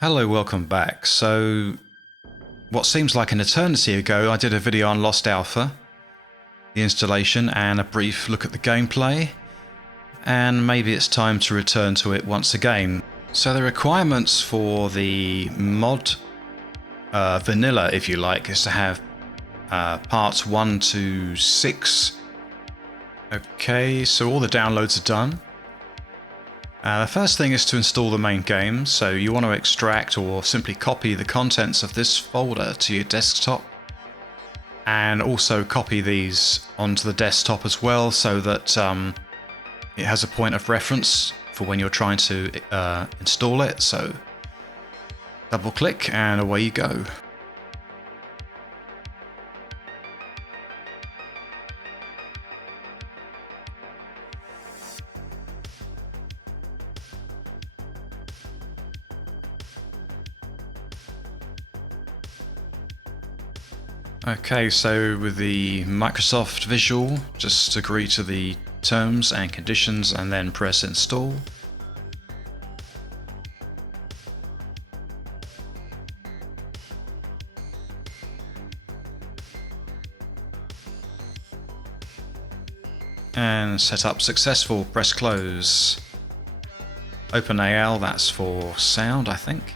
Hello, welcome back. So, what seems like an eternity ago, I did a video on Lost Alpha, the installation, and a brief look at the gameplay, and maybe it's time to return to it once again. So the requirements for the mod, vanilla if you like, is to have parts 1 to 6. Okay, so all the downloads are done. The first thing is to install the main game, so you want to extract or simply copy the contents of this folder to your desktop, and also copy these onto the desktop as well so that it has a point of reference for when you're trying to install it. So double click and away you go. Okay, so with the Microsoft Visual, just agree to the terms and conditions and then press install. And setup successful, press close. Open A.L, that's for sound, I think.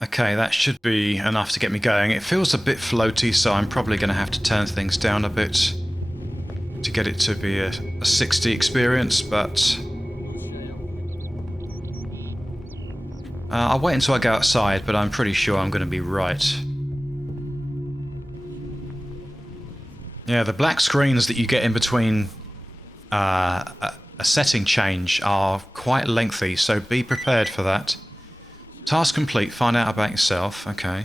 Okay, that should be enough to get me going. It feels a bit floaty, so I'm probably going to have to turn things down a bit to get it to be a 60 experience, but I'll wait until I go outside, but I'm pretty sure I'm going to be right. Yeah, the black screens that you get in between a setting change are quite lengthy, so be prepared for that. Task complete, find out about yourself. Okay.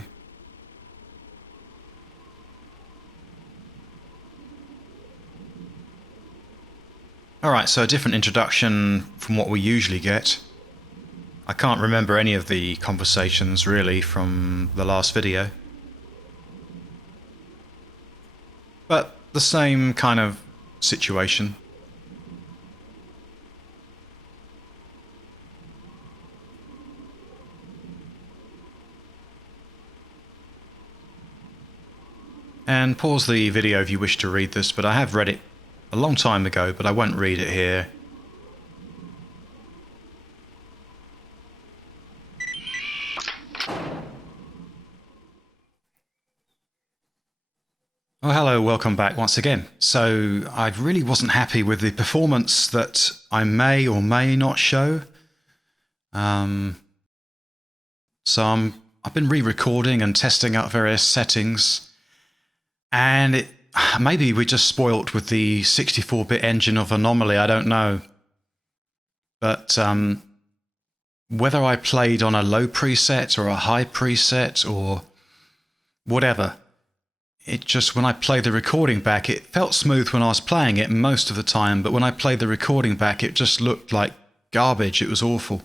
Alright, so a different introduction from what we usually get. I can't remember any of the conversations really from the last video. But the same kind of situation. And pause the video if you wish to read this, but I have read it a long time ago, but I won't read it here. Oh, hello, welcome back once again. So, I really wasn't happy with the performance that I may or may not show. So I've been re-recording and testing out various settings. And maybe we just spoilt with the 64-bit engine of Anomaly, I don't know. But whether I played on a low preset or a high preset or whatever, it just, when I played the recording back, it felt smooth when I was playing it most of the time, but when I played the recording back, it just looked like garbage. It was awful.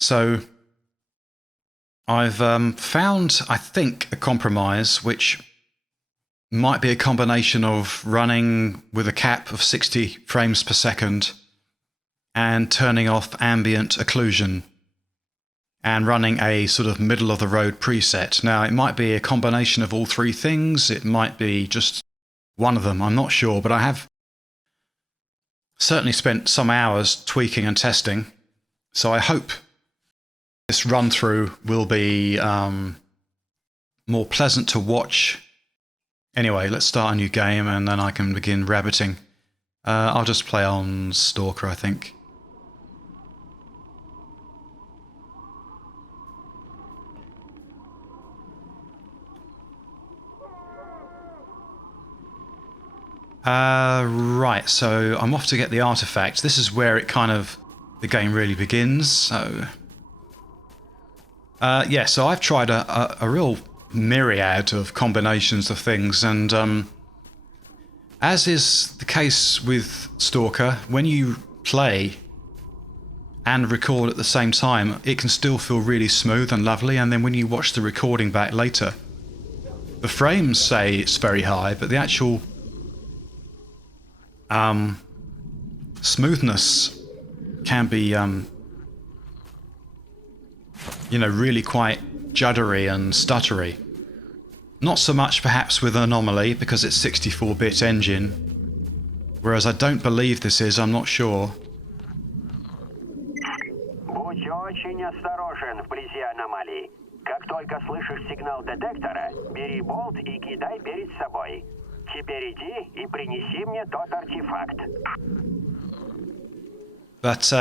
So I've found, I think, a compromise which might be a combination of running with a cap of 60 frames per second and turning off ambient occlusion and running a sort of middle-of-the-road preset. Now, it might be a combination of all three things. It might be just one of them. I'm not sure, but I have certainly spent some hours tweaking and testing. So I hope this run-through will be more pleasant to watch. Anyway, let's start a new game and then I can begin rabbiting. I'll just play on S.T.A.L.K.E.R, I think. Right, so I'm off to get the artifact. This is where the game really begins, so... yeah, so I've tried a real myriad of combinations of things, and as is the case with S.T.A.L.K.E.R, when you play and record at the same time, it can still feel really smooth and lovely, and then when you watch the recording back later, the frames say it's very high, but the actual smoothness can be, you know, really quite juddery and stuttery. Not so much perhaps with Anomaly, because it's 64-bit engine, whereas I don't believe this is, I'm not sure. Будь очень осторожен вблизи аномалии. Как только слышишь сигнал детектора, бери болт и кидай перед собой. Теперь иди и принеси мне тот артефакт. But,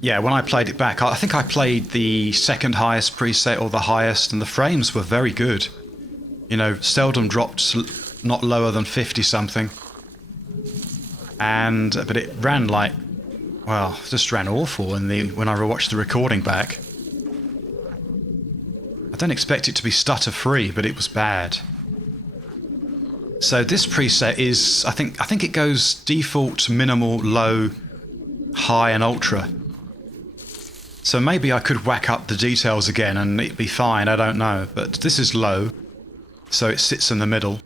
yeah, when I played it back, I think I played the second highest preset or the highest, and the frames were very good. You know, seldom dropped not lower than 50 something. But it ran like, well, just ran awful when I watched the recording back. I don't expect it to be stutter free, but it was bad. So this preset is, I think it goes default, minimal, low, high and ultra. So maybe I could whack up the details again and it'd be fine, I don't know. But this is low, so it sits in the middle.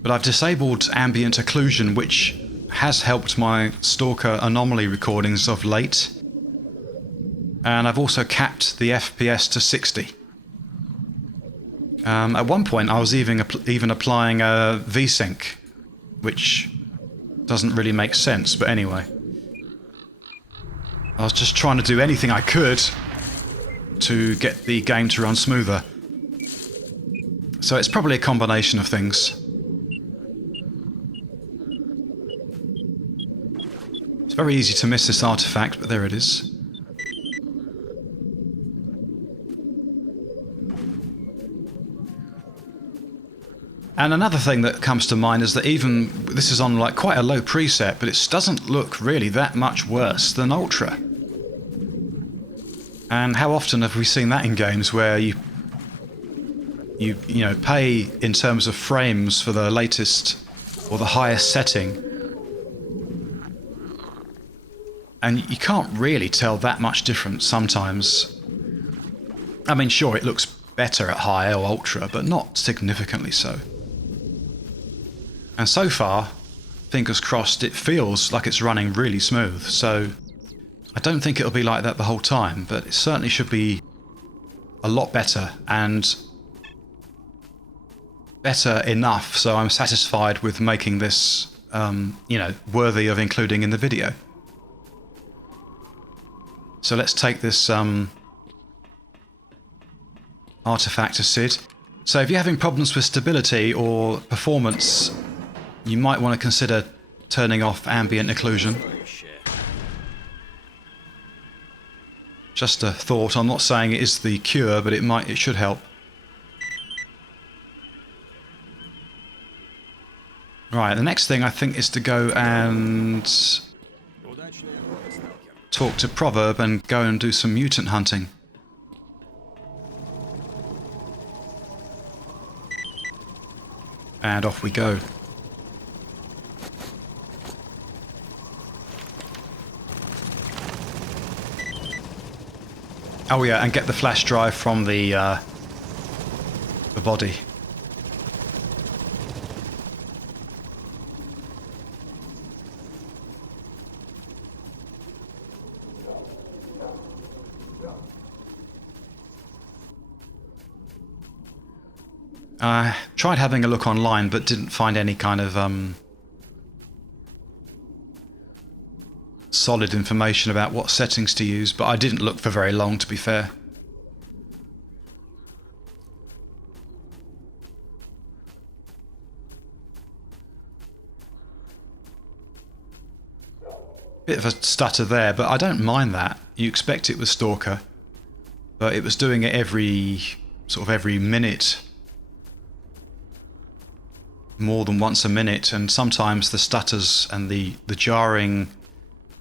But I've disabled ambient occlusion, which has helped my S.T.A.L.K.E.R anomaly recordings of late. And I've also capped the FPS to 60. At one point I was even applying a VSync, which doesn't really make sense, but anyway. I was just trying to do anything I could to get the game to run smoother. So it's probably a combination of things. It's very easy to miss this artifact, but there it is. And another thing that comes to mind is that even this is on like quite a low preset, but it doesn't look really that much worse than Ultra. And how often have we seen that in games where you know, pay in terms of frames for the latest or the highest setting, and you can't really tell that much difference sometimes. I mean, sure, it looks better at high or ultra, but not significantly so. And so far, fingers crossed, it feels like it's running really smooth, so I don't think it'll be like that the whole time, but it certainly should be a lot better, and better enough so I'm satisfied with making this, you know, worthy of including in the video. So let's take this artifact to Sid. So if you're having problems with stability or performance, you might want to consider turning off ambient occlusion. Just a thought. I'm not saying it is the cure, but it should help. Right, the next thing I think is to go and talk to Proverb and go and do some mutant hunting. And off we go. Oh yeah, and get the flash drive from the body. I tried having a look online, but didn't find any kind of solid information about what settings to use, but I didn't look for very long, to be fair. Bit of a stutter there, but I don't mind that. You expect it with S.T.A.L.K.E.R, but it was doing it every minute. More than once a minute, and sometimes the stutters and the jarring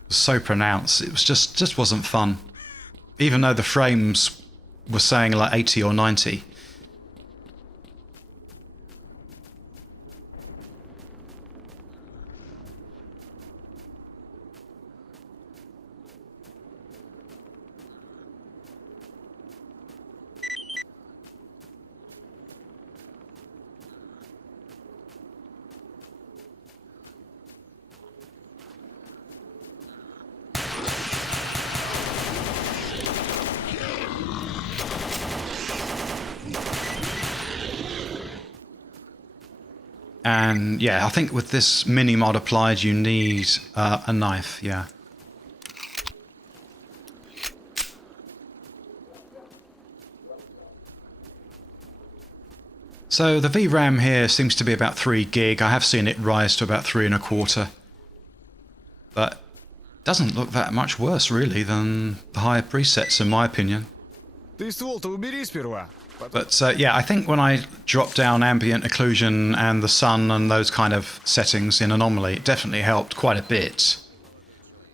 was so pronounced, it was just wasn't fun. Even though the frames were saying like 80 or 90. And yeah, I think with this mini mod applied, you need a knife, yeah. So the VRAM here seems to be about 3 gig. I have seen it rise to about 3.25. But doesn't look that much worse really than the higher presets in my opinion. But yeah, I think when I dropped down ambient occlusion and the sun and those kind of settings in Anomaly, it definitely helped quite a bit.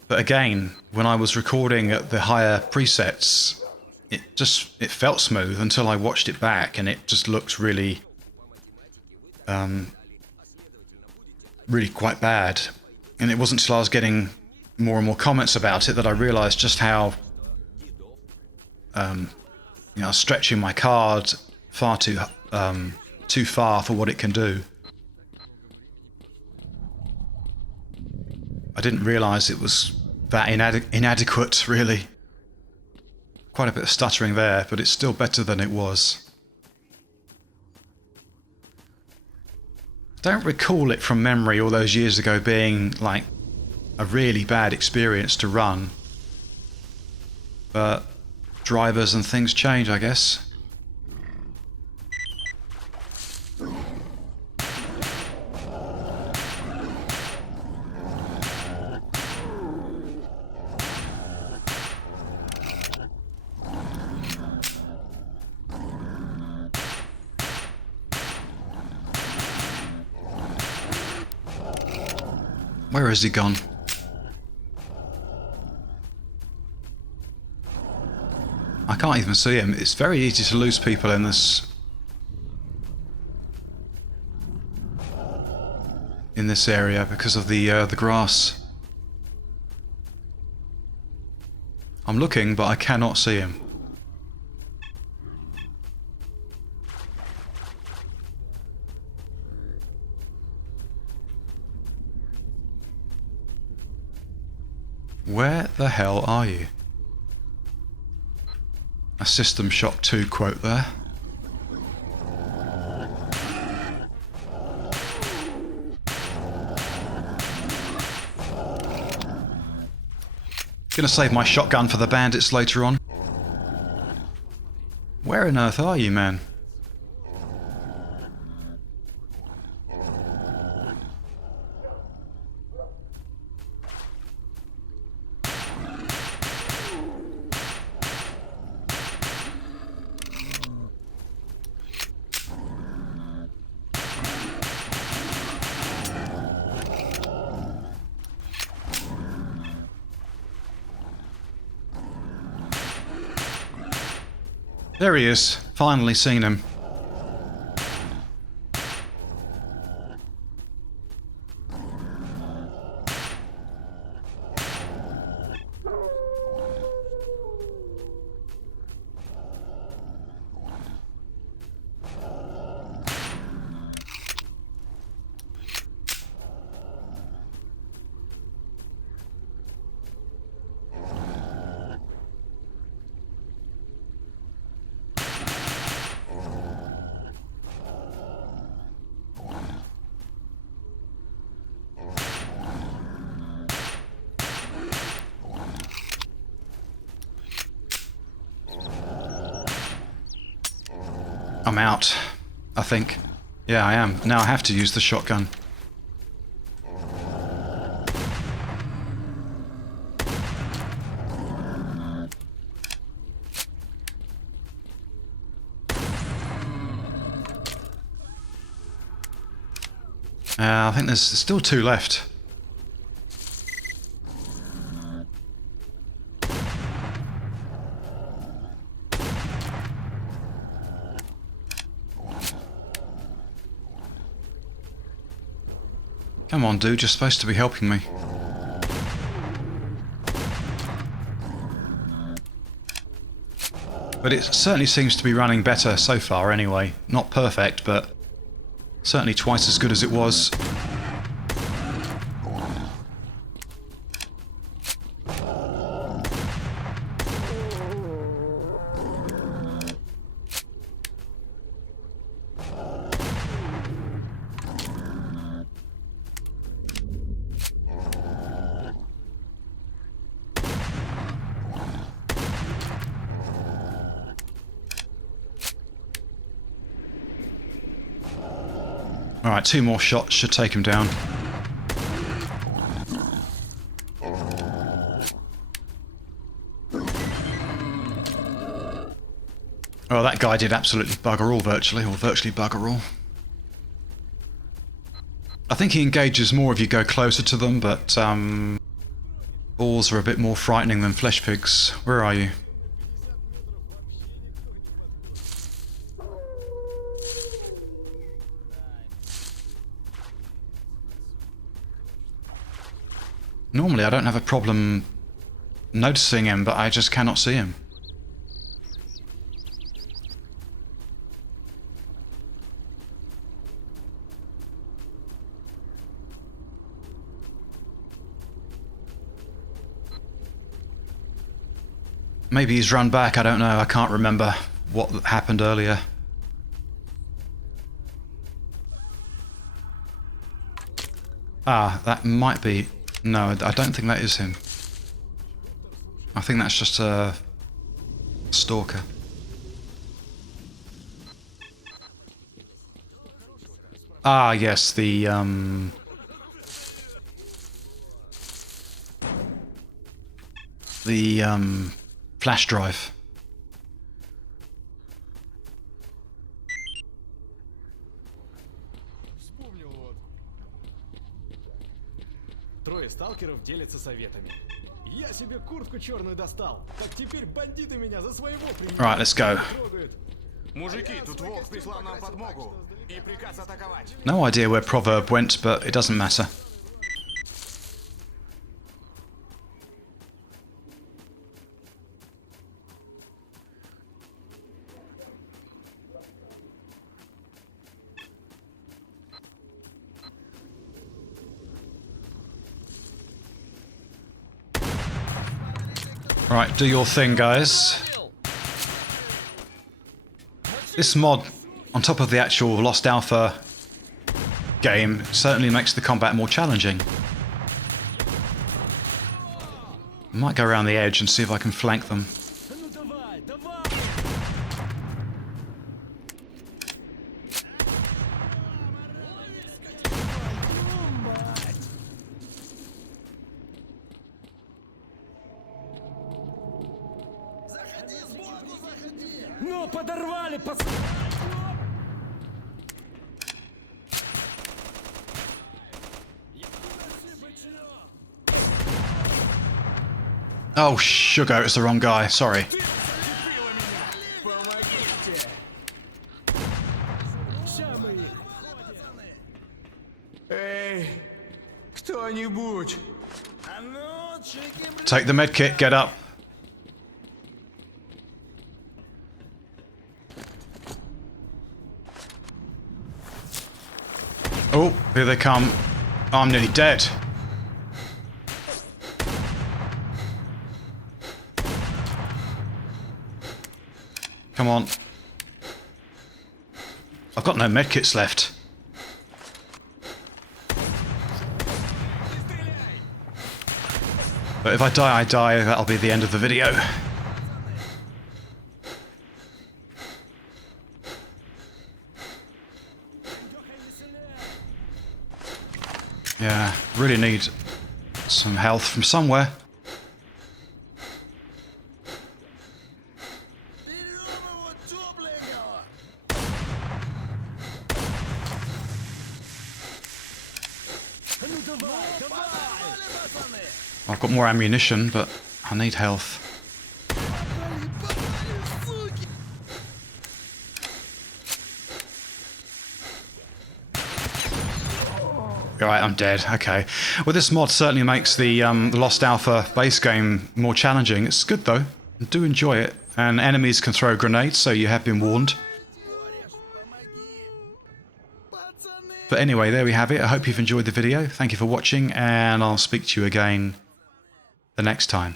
But again, when I was recording at the higher presets, it felt smooth until I watched it back, and it just looked really, really quite bad. And it wasn't until I was getting more and more comments about it that I realised just how you know, stretching my card far too far for what it can do. I didn't realise it was that inadequate, really. Quite a bit of stuttering there, but it's still better than it was. I don't recall it from memory all those years ago being like a really bad experience to run. But drivers and things change, I guess. Where has he gone? I can't even see him. It's very easy to lose people in this area because of the grass. I'm looking, but I cannot see him. Where the hell are you? A System Shock 2 quote there. Gonna save my shotgun for the bandits later on. Where on earth are you, man? There he is. Finally seen him. I'm out, I think. Yeah, I am. Now I have to use the shotgun. I think there's still 2 left. Come on, dude, you're supposed to be helping me. But it certainly seems to be running better so far anyway. Not perfect, but certainly twice as good as it was. Alright, 2 more shots should take him down. Oh, that guy did absolutely bugger all virtually, or virtually bugger all. I think he engages more if you go closer to them, but balls are a bit more frightening than flesh pigs. Where are you? Normally I don't have a problem noticing him, but I just cannot see him. Maybe he's run back, I don't know, I can't remember what happened earlier. Ah, that might be... No, I don't think that is him. I think that's just a stalker. Ah, yes, the flash drive. Трое сталкеров делятся советами. Я себе куртку черную достал. Так теперь бандиты меня за своего принимают. Right, let's go. Мужики, тут волк прислал нам подмогу и приказ атаковать. No idea where Proverb went, but it doesn't matter. Right, do your thing, guys. This mod, on top of the actual Lost Alpha game, certainly makes the combat more challenging. I might go around the edge and see if I can flank them. Ну, подорвали, пацаны! Oh, sugar, it's the wrong guy, sorry. Эй, кто-нибудь! Take the medkit, get up. Oh, here they come. Oh, I'm nearly dead. Come on. I've got no medkits left. But if I die, I die. That'll be the end of the video. Yeah, really need some health from somewhere. I've got more ammunition, but I need health. Alright, I'm dead. Okay. Well, this mod certainly makes the Lost Alpha base game more challenging. It's good, though. I do enjoy it. And enemies can throw grenades, so you have been warned. But anyway, there we have it. I hope you've enjoyed the video. Thank you for watching, and I'll speak to you again the next time.